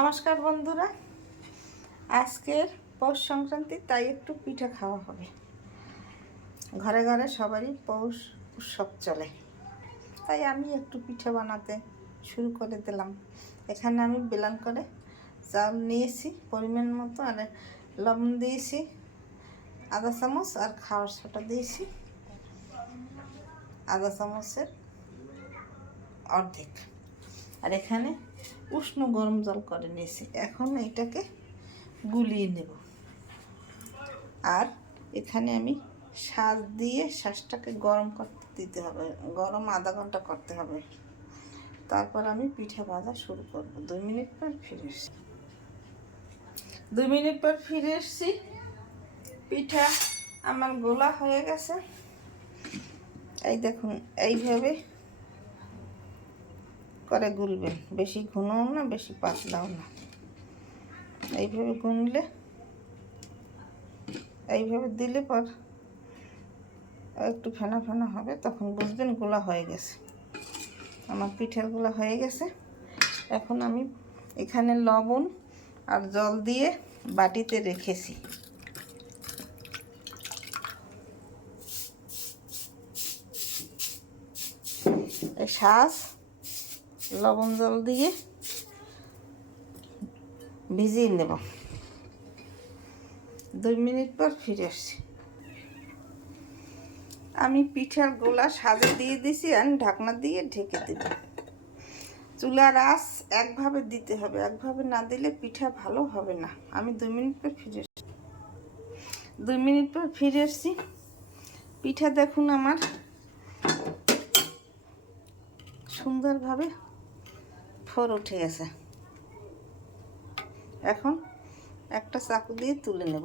নমস্কার বন্ধুরা, আজকের পৌষ সংক্রান্তি, তাই একটু পিঠা খাওয়া হবে। ঘরে ঘরে সবারই পৌষ উৎসব চলে, তাই আমি একটু পিঠা বানাতে শুরু করে দিলাম। এখানে আমি বেলান করে চাল নিয়েছি পরিমাণ মতো, আর লবণ দিয়েছি আধা চামচ, আর খাওয়ার সোডা দিয়েছি আধা চামচের অর্ধেক। আর এখানে উষ্ণ গরম জল করে নিয়েছি। এখন এটাকে গুলিয়ে নেব। আর এখানে আমি শাঁস দিয়ে শাঁসটাকে গরম করতে দিতে হবে, গরম আধা ঘন্টা করতে হবে। তারপর আমি পিঠা ভাজা শুরু করব। 2 মিনিট পর ফিরে এসছি। 2 মিনিট পর ফিরে এসছি। পিঠা আমার গোলা হয়ে গেছে। এই দেখুন, এইভাবে করে গুলবেন, বেশি ঘনও না বেশি পাতলাও না। এইভাবে গুনলে, এইভাবে দিলে পর একটু ফেনা ফেনা হবে, তখন বুঝবেন গোলা হয়ে গেছে। আমার পিঠার গোলা হয়ে গেছে। এখন আমি এখানে লবণ আর জল দিয়ে বাটিতে রেখেছি। এই শাঁস লবণ জল দিয়ে ভিজিয়ে নেব। 2 মিনিট পর ফিরে আসছি। আমি পিঠার গোলা সাজে দিয়ে দিছি, আর ঢাকনা দিয়ে ঢেকে দেব। চুলার আঁচ একভাবে দিতে হবে, একভাবে না দিলে পিঠা ভালো হবে না। আমি 2 মিনিট পর ফিরে এসছি। 2 মিনিট পর ফিরে এসছি। পিঠা দেখুন আমার সুন্দরভাবে ফোর উঠে গেছে। এখন একটা চাকু দিয়ে তুলে নেব।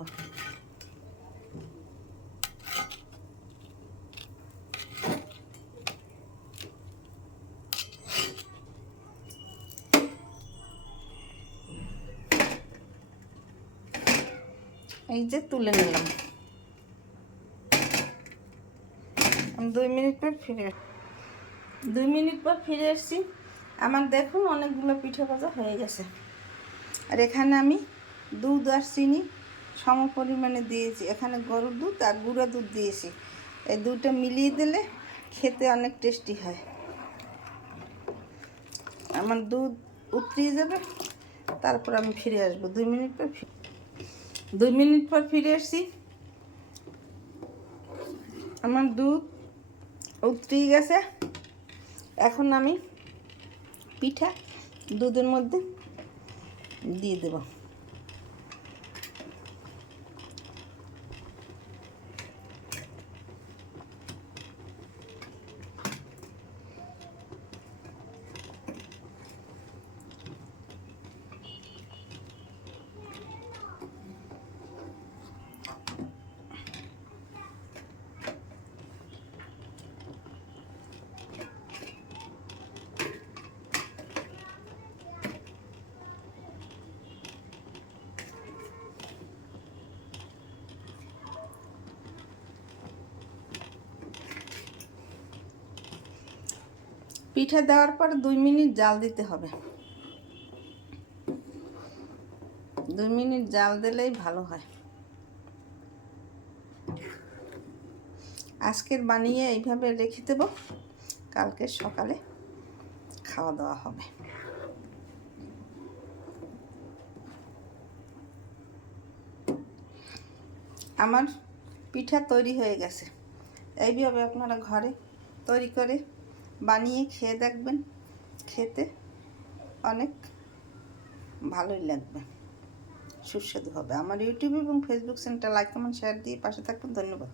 এই যে তুলে নিলাম। আমি 2 মিনিট পর ফিরে 2 মিনিট পর ফিরে এসেছি। আমার দেখুন অনেকগুলো পিঠা ভাজা হয়ে গেছে। আর এখানে আমি দুধ আর চিনি সম পরিমাণে দিয়েছি। এখানে গরুর দুধ আর গুঁড়া দুধ দিয়েছি। এই দুধটা মিলিয়ে দিলে খেতে অনেক টেস্টি হয়। আমার দুধ উতরিয়ে যাবে, তারপর আমি ফিরে আসবো। 2 মিনিট পর 2 মিনিট পর ফিরে আসছি। আমার দুধ উতরিয়ে গেছে। এখন আমি পিঠা দুধের মধ্যে দিয়ে দেব। পিঠা দেওয়ার পর 2 মিনিট জাল দিতে হবে। 2 মিনিট জাল দিলেই ভালো হয়। আজকের বানিয়ে এইভাবে রেখে দেব, কালকে সকালে খাওয়া দাওয়া হবে। আমার পিঠা তৈরি হয়ে গেছে। এইভাবে আপনারা ঘরে তৈরি করে বানিয়ে খেয়ে দেখবেন, খেতে অনেক ভালোই লাগবে, সুস্বাদু হবে। আমার ইউটিউব এবং ফেসবুক চ্যানেলটা লাইক কমেন্ট শেয়ার দিয়ে পাশে থাকবেন। ধন্যবাদ।